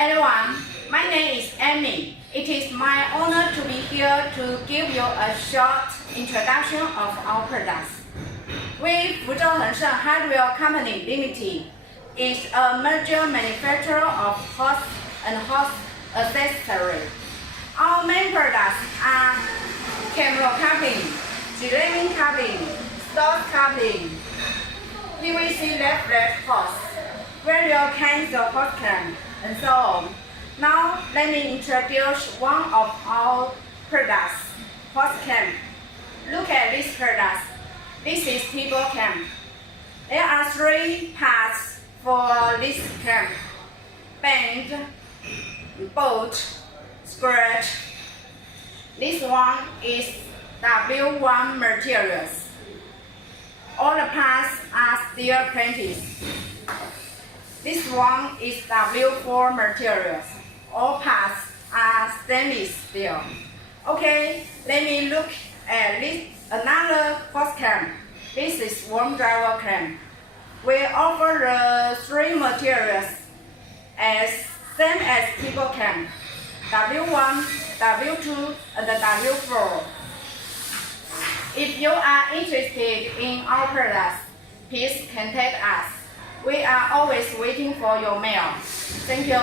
everyone, my name is Amy. It is my honor to be here to give you a short introduction of our products. We, Fuzhou Hengsheng Hardware Company Limited, is a major manufacturer of horse and horse accessories. Our main products are camera coupling, G-ring coupling, stock coupling, PVC left horse, various kinds of horse clamp, and so on. Now, let me introduce one of our products, horse clamp. Look at this product. This is table clamp. There are three parts for this clamp: bend, bolt, scratch. This one is W1 materials. All the parts are steel plated. This one is W4 materials. All parts are stainless steel. Okay, let me look at this another horse clamp. This is worm driver clamp. We offer the three materials as same as table clamp: W1, W2, and W4. If you are interested in our products, please contact us. We are always waiting for your mail. Thank you.